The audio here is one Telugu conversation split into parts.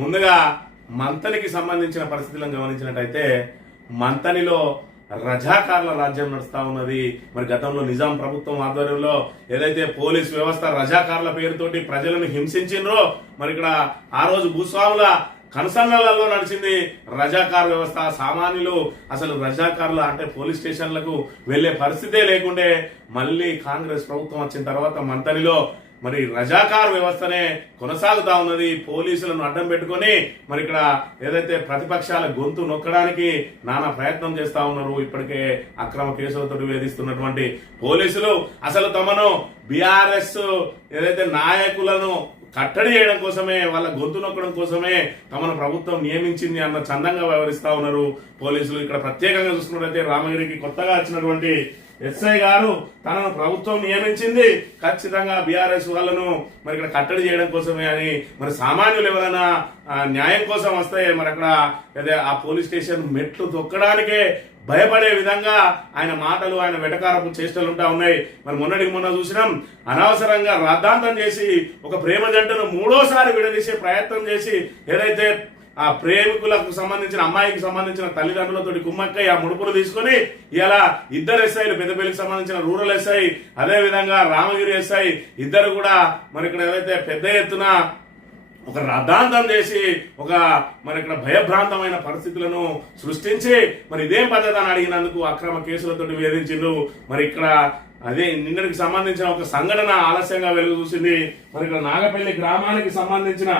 ముందుగా మంతనికి సంబంధించిన పరిస్థితులను గమనించినట్టయితే మంతనిలో రజాకార్ల రాజ్యం నడుస్తా ఉన్నది. మరి గతంలో నిజాం ప్రభుత్వం ఆధ్వర్యంలో ఏదైతే పోలీస్ వ్యవస్థ రజాకార్ల పేరుతోటి ప్రజలను హింసించిండ్రో మరి ఇక్కడ ఆ రోజు భూస్వాముల కనుసన్నలలో నడిచింది రజాకార్ వ్యవస్థ. సామాన్యులు అసలు రజాకార్ల అంటే పోలీస్ స్టేషన్లకు వెళ్లే పరిస్థితే లేకుండే మళ్ళీ కాంగ్రెస్ ప్రభుత్వం వచ్చిన తర్వాత మంతనిలో మరి రజాకార్ వ్యవస్థనే కొనసాగుతా ఉన్నది. పోలీసులను అడ్డం పెట్టుకుని మరి ఇక్కడ ఏదైతే ప్రతిపక్షాల గొంతు నొక్కడానికి నానా ప్రయత్నం చేస్తా ఉన్నారు. ఇప్పటికే అక్రమ కేసులతో వేధిస్తున్నటువంటి పోలీసులు అసలు తమను బీఆర్ఎస్ ఏదైతే నాయకులను కట్టడి చేయడం కోసమే, వాళ్ళ గొంతు నొక్కడం కోసమే తమను ప్రభుత్వం నియమించింది అన్న చందంగా వ్యవహరిస్తా ఉన్నారు పోలీసులు. ఇక్కడ ప్రత్యేకంగా చూసుకున్నట్లయితే రామగిరికి కొత్తగా వచ్చినటువంటి ఎస్ఐ గారు తనను ప్రభుత్వం నియమించింది ఖచ్చితంగా బీఆర్ఎస్ వాళ్ళను మరి ఇక్కడ కట్టడి చేయడం కోసమే అని, మరి సామాన్యులు ఎవరైనా న్యాయం కోసం వస్తే మరి అక్కడ అదే ఆ పోలీస్ స్టేషన్ మెట్లు తొక్కడానికే భయపడే విధంగా ఆయన మాటలు, ఆయన వెటకారపు చేష్టలు ఉంటా ఉన్నాయి. మరి మొన్నటికి మొన్న చూసినాం, అనవసరంగా రాద్ధాంతం చేసి ఒక ప్రేమ జంటను మూడోసారి విడదీసే ప్రయత్నం చేసి ఏదైతే ఆ ప్రేమికులకు సంబంధించిన అమ్మాయికి సంబంధించిన తల్లిదండ్రులతో కుమ్మక్కై ఆ ముడుపులు తీసుకుని ఇలా ఇద్దరు ఎస్ఐలు, పెద్దపల్లికి సంబంధించిన రూరల్ ఎస్ఐ అదే విధంగా రామగిరి ఎస్ఐ ఇద్దరు కూడా మరి ఇక్కడ ఏదైతే పెద్ద ఎత్తున ఒక రద్దాంతం చేసి ఒక మరి ఇక్కడ భయభ్రాంతమైన పరిస్థితులను సృష్టించి మరి ఇదేం పద్ధతి అని అడిగినందుకు అక్రమ కేసులతో వేధించిండ్రు. మరి ఇక్కడ అదే నిన్నటికి సంబంధించిన ఒక సంఘటన ఆలస్యంగా వెలుగు చూసింది. మరి ఇక్కడ నాగపల్లి గ్రామానికి సంబంధించిన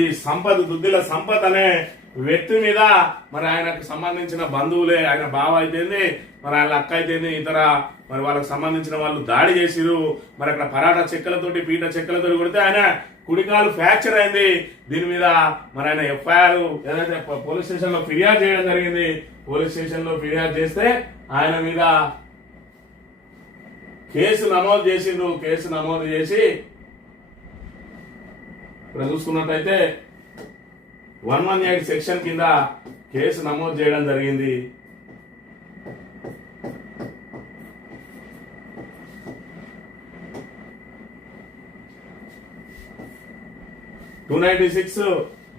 ఈ సంపత్ దుద్దిల సంపత్ అనే వ్యక్తి మీద మరి ఆయనకు సంబంధించిన బంధువులే, ఆయన బావ అయితేంది, మరి ఆయన అక్క అయితేంది, ఇతర మరి వాళ్ళకి సంబంధించిన వాళ్ళు దాడి చేసిరు. మరి అక్కడ పరాటా చెక్కలతోటి పీట చెక్కలతోటి కొడితే ఆయన కుడికాలు ఫ్రాక్చర్ అయింది. దీని మీద మరి ఆయన ఎఫ్ఐఆర్ ఏదైతే పోలీస్ స్టేషన్ లో ఫిర్యాదు చేయడం జరిగింది. పోలీస్ స్టేషన్ లో ఫిర్యాదు చేస్తే ఆయన మీద కేసు నమోదు చేసిండ్రు. కేసు నమోదు చేసి ఇక్కడ చూసుకున్నట్టయితే 118 సెక్షన్ కింద కేసు నమోదు చేయడం జరిగింది.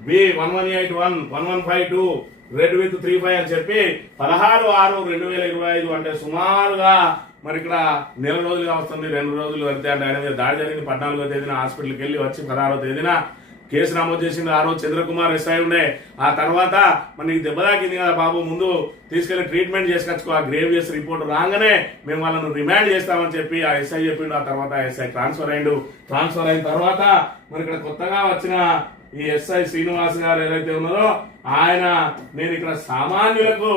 B 1181 1152 రెడ్ విత్ 35 అని చెప్పి 16/6/2025 అంటే సుమారుగా మరి ఇక్కడ నెల రోజులుగా వస్తుంది. 2 రోజులు వెళ్తే అంటే ఆయన మీద దాడి జరిగింది. 14వ తేదీన హాస్పిటల్కి వెళ్ళి వచ్చి 16వ తేదీన కేసు నమోదు చేసింది. ఆ రోజు చంద్రకుమార్ ఎస్ఐ ఉండే. ఆ తర్వాత మరి నీకు దెబ్బ తాకింది కదా బాబు, ముందు తీసుకెళ్లి ట్రీట్మెంట్ చేసుకొచ్చుకో, ఆ గ్రేవియస్ రిపోర్ట్ రాగానే మేము వాళ్ళను రిమాండ్ చేస్తామని చెప్పి ఆ ఎస్ఐ చెప్పిండు. ఆ తర్వాత ఎస్ఐ ట్రాన్స్ఫర్ అయిండు. ట్రాన్స్ఫర్ అయిన తర్వాత మరి ఇక్కడ కొత్తగా వచ్చిన ఈ ఎస్ఐ శ్రీనివాస్ గారు ఏదైతే ఉన్నారో ఆయన, నేను ఇక్కడ సామాన్యులకు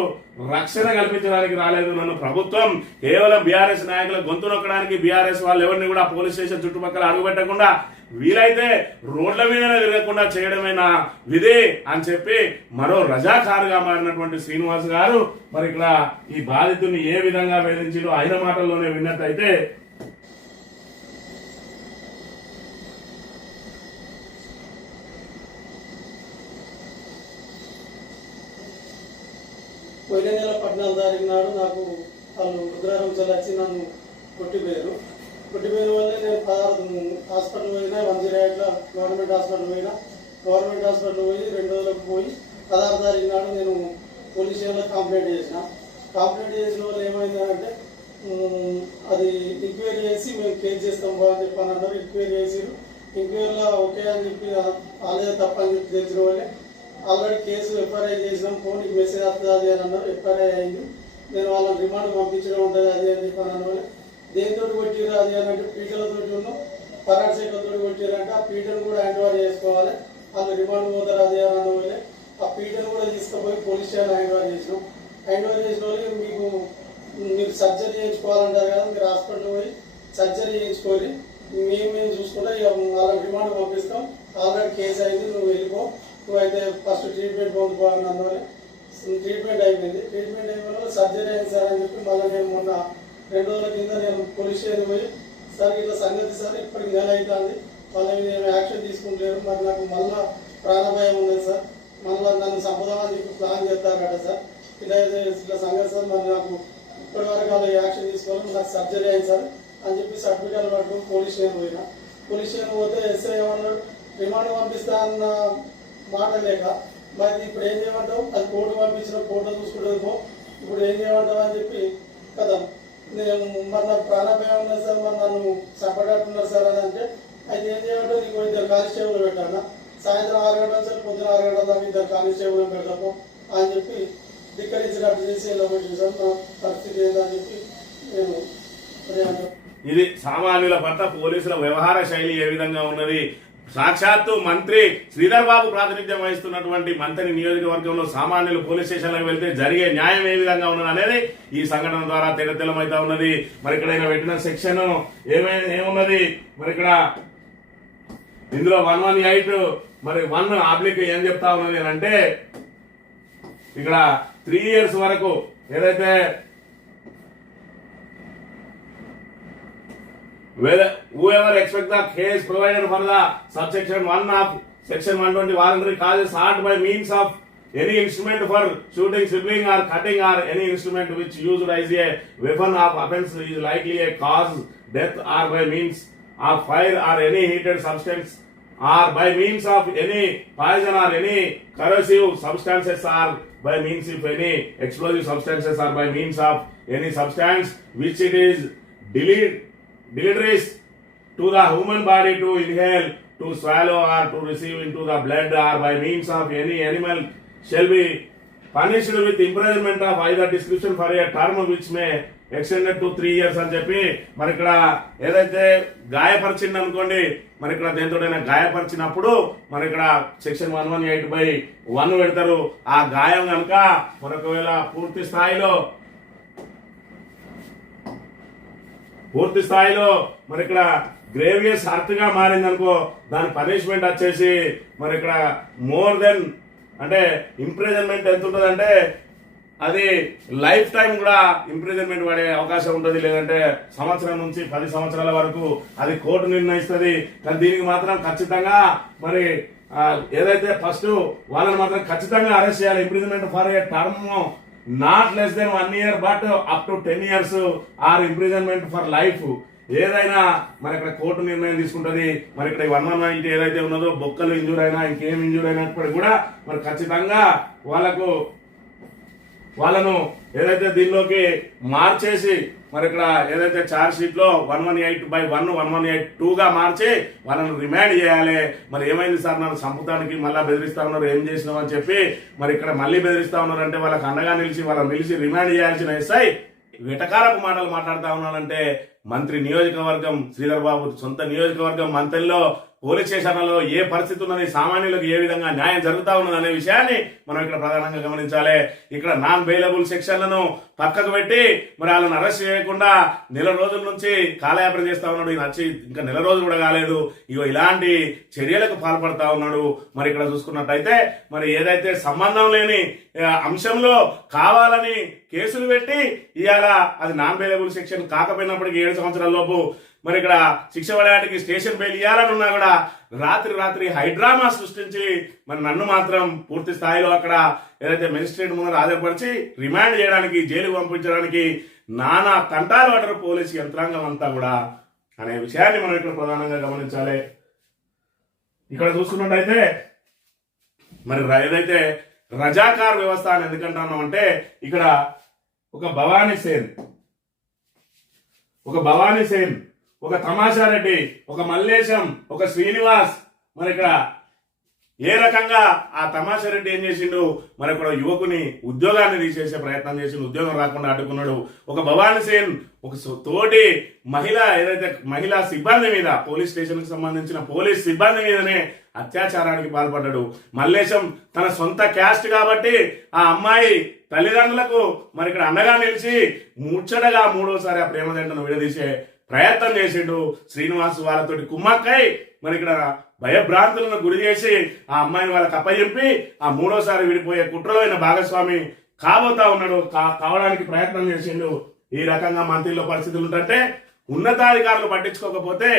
రక్షణ కల్పించడానికి రాలేదు, నన్ను ప్రభుత్వం కేవలం బీఆర్ఎస్ నాయకుల గొంతు నొక్కడానికి, బీఆర్ఎస్ వాళ్ళు ఎవరిని కూడా పోలీస్ స్టేషన్ చుట్టుపక్కల అడుగుపెట్టకుండా వీలైతే రోడ్ల మీదనే తిరగకుండా చేయడమే నా విధి అని చెప్పి మరో రజాకారుగా మారినటువంటి శ్రీనివాస్ గారు మరి ఇక్కడ ఈ బాధితుడిని ఏ విధంగా వేధించిందో ఆయన మాటల్లోనే విన్నట్టయితే, పోయిన నెల 14వ తారీఖు నాడు నాకు వాళ్ళు రుద్రారం జిల్లా వచ్చి నన్ను కొట్టిపోయారు వల్లే నేను 16 హాస్పిటల్ పోయినా, 108లో గవర్నమెంట్ హాస్పిటల్ పోయినా. గవర్నమెంట్ హాస్పిటల్ పోయి 2 రోజులకు పోయి 16వ తారీఖు నాడు నేను పోలీస్ స్టేషన్లో కంప్లైంట్ చేసిన. కంప్లైంట్ చేసిన వాళ్ళు ఏమైందంటే అది ఎంక్వైరీ చేసి మేము కేసు చేస్తాం బాగా చెప్పని అన్నారు. ఎంక్వైరీ చేసిరు. ఎంక్వైరీలో ఓకే అని చెప్పి వాళ్ళే తప్పని చెప్పి తెలిసిన వాళ్ళే ఆల్రెడీ కేసు ఎఫ్ఐఆర్ చేసినాం, ఫోన్కి మెసేజ్ వస్తుంది అది అని అన్నారు. ఎఫ్ఐఆర్ అయింది. నేను వాళ్ళని రిమాండ్ పంపించడం ఉంటుంది అది అని చెప్పి అన్న వాళ్ళు దేనితో కొట్టిరు అది అని అంటే పీటలతో ఉన్నాం, పరాట సైకిల్తో కొట్టిరంటే ఆ పీటను కూడా హ్యాండ్ ఓవర్ చేసుకోవాలి, వాళ్ళు రిమాండ్ పోతారు అది అని అన్న వాళ్ళే ఆ పీటను కూడా తీసుకుపోయి పోలీస్ స్టేషన్ హ్యాండ్ ఓవర్ చేసినాం. హ్యాండ్ ఓవర్ చేసిన వాళ్ళకి మీరు సర్జరీ చేయించుకోవాలంటారు కదా, మీరు హాస్పిటల్ పోయి సర్జరీ చేయించుకొని మేము చూసుకుంటే ఇక వాళ్ళకి రిమాండ్ పంపిస్తాం. ఆల్రెడీ కేసు అయింది, నువ్వు వెళ్ళిపో, నువ్వైతే ఫస్ట్ ట్రీట్మెంట్ పొందుకోవాలని అన్నవాళ్ళే. ట్రీట్మెంట్ అయిపోయింది. ట్రీట్మెంట్ అయిపోయిన సర్జరీ అయింది సార్ అని చెప్పి మళ్ళీ నేను మొన్న 2 రోజుల కింద నేను పోలీస్ స్టేషన్ పోయి సార్ ఇట్లా సంగతి సార్ ఇప్పటికి నెల అవుతుంది, మళ్ళీ నేను యాక్షన్ తీసుకుంటలేరు, మరి నాకు మళ్ళీ ప్రాణభయం ఉన్నది సార్, మళ్ళీ నన్ను సంపదామని చెప్పి ప్లాన్ చేస్తారట సార్, ఇట్లా సంగతి సార్, మరి నాకు ఇప్పటి వరకు వాళ్ళు యాక్షన్ తీసుకోవాలి, నాకు సర్జరీ అయింది సార్ అని చెప్పి సర్టిఫికేట్ పట్టుకుని పోలీస్ స్టేషన్ పోయినా. పోలీస్ స్టేషన్ పోతే ఎస్ఐ ఏమన్నాడు, రిమాండ్ పంపిస్తా అన్న మాట లేక మరి ఇప్పుడు ఏం చేయమంటావు, అది కోర్టు పంపించిన కోర్టు చూసుకుంటుంది పో, ఇప్పుడు ఏం చేయమంటావు అని చెప్పి కదా నేను మరి నాకు ప్రాణాభయం ఉన్నది సార్, మరి నన్ను చంపగట్టున్నారు సార్ అని అంటే అయితే ఏం చేయమంటావు, నీకు 2 కానిస్టేబుల్ పెట్టాను, సాయంత్రం 6 గంటల సార్ పొద్దున 6 గంటల దాకా 2 కానిస్టేబుల్ పెడతాము అని చెప్పి ధిక్కరించినట్టు చేసి ఇలా పెట్టింది సార్. నా పరిస్థితి ఏందని చెప్పి నేను ఇది సామాన్యుల పట్ల పోలీసుల వ్యవహార శైలి ఏ విధంగా ఉన్నది, సాక్షాత్తు మంత్రి శ్రీధర్ బాబు ప్రాతినిధ్యం వహిస్తున్నటువంటి మంత్రి నియోజకవర్గంలో సామాన్యులు పోలీస్ స్టేషన్లకు వెళ్తే జరిగే న్యాయం ఏ విధంగా ఉన్నది అనేది ఈ సంఘటన ద్వారా తెల్లమైతా ఉన్నది. మరి ఇక్కడ ఆయన పెట్టిన సెక్షన్ ఏమున్నది, మరి ఇక్కడ ఇందులో 118 మరి 1 ఏం చెప్తా ఉన్నది అంటే ఇక్కడ 3 years వరకు ఏదైతే whoever expect the case provided for the subsection 1 of section 120 voluntary causes art by means of any instrument for shooting, sibling or cutting or any instrument which used as a weapon of offense is likely a cause death or by means of fire or any heated substance or by means of any poison or any corrosive substances or by means of any explosive substances or by means of any substance which it is deleterious to the human body to inhale, to swallow or to receive into the blood or by means of any animal shall be punished with imprisonment of either description for a term which may extended to 3 years అని చెప్పి మరి ఇక్కడ ఏదైతే గాయపరిచింది అనుకోండి, మరి ఇక్కడ దేంతోడైనా గాయపరిచినప్పుడు మరి ఇక్కడ సెక్షన్ 118/1 పెడతారు. ఆ గాయం కనుక మరొకవేళ పూర్తి స్థాయిలో మరి ఇక్కడ గ్రేవియస్ హర్ట్ గా మారిందనుకో దాని పనిష్మెంట్ వచ్చేసి మరి ఇక్కడ మోర్ దెన్ అంటే ఇంప్రిజన్మెంట్ ఎంత ఉంటుంది అంటే అది లైఫ్ టైం కూడా ఇంప్రిజన్మెంట్ పడే అవకాశం ఉంటుంది, లేదంటే సంవత్సరం నుంచి 10 సంవత్సరాల వరకు అది కోర్టు నిర్ణయిస్తుంది. కానీ దీనికి మాత్రం ఖచ్చితంగా మరి ఏదైతే ఫస్ట్ వాళ్ళని మాత్రం ఖచ్చితంగా అరెస్ట్ చేయాలి. Imprisonment for a term not less than 1 year but up to 10 years or imprisonment for life ఏదైనా మరి ఇక్కడ కోర్టు నిర్ణయం తీసుకుంటది. మరి ఇక్కడ 118 ఏదైతే ఉన్నదో బొక్కలు ఇంజూర్ అయినా ఇంకేం ఇంజూర్ అయినప్పటికీ కూడా మరి ఖచ్చితంగా వాళ్ళను ఏదైతే దీనిలోకి మార్చేసి మరి ఇక్కడ ఏదైతే ఛార్జ్ షీట్ లో 118/1 118(2) గా మార్చి వాళ్ళను రిమాండ్ చేయాలి. మరి ఏమైంది సార్ నన్ను చంపుతానికి మళ్ళీ బెదిరిస్తా ఉన్నారు, ఏం చేసినావు అని చెప్పి మరి ఇక్కడ మళ్ళీ బెదిరిస్తా ఉన్నారు అంటే వాళ్ళకి అండగా వాళ్ళని నిలిచి రిమాండ్ చేయాల్సిన ఎస్ఐ వెటకారపు మాటలు మాట్లాడుతా ఉన్నాడంటే మంత్రి నియోజకవర్గం శ్రీధర్ బాబు సొంత నియోజకవర్గం మంత్రిలో పోలీస్ స్టేషన్లలో ఏ పరిస్థితి ఉన్నది, సామాన్యులకు ఏ విధంగా న్యాయం జరుగుతా ఉన్నది అనే విషయాన్ని మనం ఇక్కడ ప్రధానంగా గమనించాలి. ఇక్కడ నాన్ బెయిలబుల్ సెక్షన్లను పక్కకు పెట్టి మరి వాళ్ళని అరెస్ట్ చేయకుండా 1 రోజుల నుంచి కాలయాపన చేస్తా ఉన్నాడు. ఈయన వచ్చి ఇంకా 1 రోజులు కూడా కాలేదు, ఇలాంటి చర్యలకు పాల్పడతా ఉన్నాడు. మరి ఇక్కడ చూసుకున్నట్టయితే మరి ఏదైతే సంబంధం లేని అంశంలో కావాలని కేసులు పెట్టి ఇవాళ అది నాన్ బెయిలబుల్ సెక్షన్ కాకపోయినప్పటికీ 7 సంవత్సరాల లోపు మరి ఇక్కడ శిక్ష పడేటికి స్టేషన్ బెయిల్ ఇవ్వాలని ఉన్నా కూడా రాత్రి హైడ్రామా సృష్టించి మరి నన్ను మాత్రం పూర్తి స్థాయిలో అక్కడ ఏదైతే మెజిస్ట్రేట్ ముందర హాజరుపరిచి రిమాండ్ చేయడానికి జైలుకు పంపించడానికి నానా తంటాలు పడరు పోలీసు యంత్రాంగం అంతా కూడా అనే విషయాన్ని మనం ఇక్కడ ప్రధానంగా గమనించాలి. ఇక్కడ చూసుకున్నట్టయితే మరి ఏదైతే రజాకార్ వ్యవస్థ అని ఎందుకంటున్నాం అంటే ఇక్కడ ఒక భవానీ సేన్, ఒక తమాషారెడ్డి, ఒక మల్లేశం, ఒక శ్రీనివాస్ మరి ఇక్కడ ఏ రకంగా ఆ తమాషారెడ్డి ఏం చేసిండు మరి ఇక్కడ యువకుని ఉద్యోగాన్ని తీసేసే ప్రయత్నం చేసిండు, ఉద్యోగం రాకుండా అడ్డుకున్నాడు. ఒక భవానీ సేన్ ఒక తోటి మహిళా సిబ్బంది మీద పోలీస్ స్టేషన్ కి సంబంధించిన పోలీస్ సిబ్బంది మీదనే అత్యాచారానికి పాల్పడ్డాడు. మల్లేశం తన సొంత క్యాస్ట్ కాబట్టి ఆ అమ్మాయి తల్లిదండ్రులకు మరి ఇక్కడ అండగా నిలిచి ముచ్చటగా 3వసారి ఆ ప్రేమ జంటను విడదీసే ప్రయత్నం చేసిండు. శ్రీనివాస్ వాళ్ళతోటి కుమ్మక్కై మరి ఇక్కడ భయభ్రాంతులను గురి చేసి ఆ అమ్మాయిని వాళ్ళకి అప్పచెప్పి ఆ 3వసారి విడిపోయే కుట్రలో ఆయన భాగస్వామి కాబోతా ఉన్నాడు, కావడానికి ప్రయత్నం చేసిండు. ఈ రకంగా మంత్రిలో పరిస్థితులు ఉంటే ఉన్నతాధికారులు పట్టించుకోకపోతే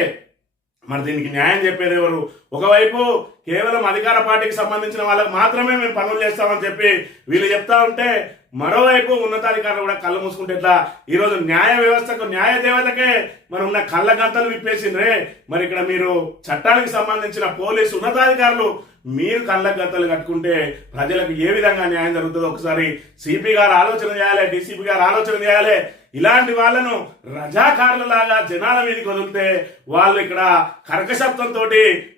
మరి దీనికి న్యాయం చెప్పేది ఎవరు? ఒకవైపు కేవలం అధికార పార్టీకి సంబంధించిన వాళ్ళకి మాత్రమే మేము పనులు చేస్తామని చెప్పి వీళ్ళు చెప్తా ఉంటే మరోవైపు ఉన్నతాధికారులు కూడా కళ్ళు మూసుకుంటే ఎట్లా? ఈరోజు న్యాయ వ్యవస్థకు న్యాయ దేవతకే మరి ఉన్న కళ్ళ గంతలు విప్పేసిండ్రే. మరి ఇక్కడ మీరు చట్టానికి సంబంధించిన పోలీసు ఉన్నతాధికారులు మీరు కళ్ళ గంతలు కట్టుకుంటే ప్రజలకు ఏ విధంగా న్యాయం జరుగుతుందో ఒకసారి సిపి గారు ఆలోచన చేయాలి, డీసీపీ గారు ఆలోచన చేయాలి. ఇలాంటి వాళ్ళను రజాకారులలాగా జనాల మీదకి వదిలితే వాళ్ళు ఇక్కడ కర్కశబ్దంతో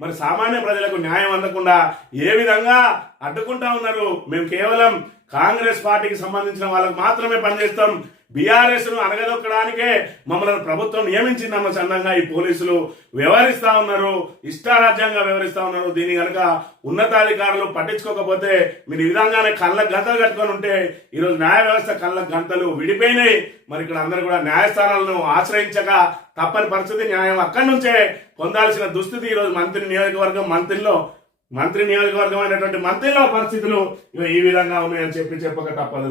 మరి సామాన్య ప్రజలకు న్యాయం అందకుండా ఏ విధంగా అడ్డుకుంటా ఉన్నారు. మేము కేవలం కాంగ్రెస్ పార్టీకి సంబంధించిన వాళ్ళకు మాత్రమే పనిచేస్తాం, బీఆర్ఎస్ ను అనగదొక్కడానికే మమ్మల్ని ప్రభుత్వం నియమించిందన్న చందంగా ఈ పోలీసులు వ్యవహరిస్తా ఉన్నారు, ఇష్టారాజ్యంగా వ్యవహరిస్తా ఉన్నారు. దీని కనుక ఉన్నతాధికారులు పట్టించుకోకపోతే మీరు ఈ విధంగానే కళ్ళ గంతలు కట్టుకొని ఉంటే ఈరోజు న్యాయ వ్యవస్థ కళ్ళ గంతలు విడిపోయినాయి. మరి ఇక్కడ అందరూ కూడా న్యాయస్థానాలను ఆశ్రయించక తప్పని పరిస్థితి, న్యాయం అక్కడి నుంచే పొందాల్సిన దుస్థితి ఈరోజు మంత్రి నియోజకవర్గం అయినటువంటి మంత్రిలో పరిస్థితులు ఈ విధంగా ఉన్నాయని చెప్పక తప్పదు.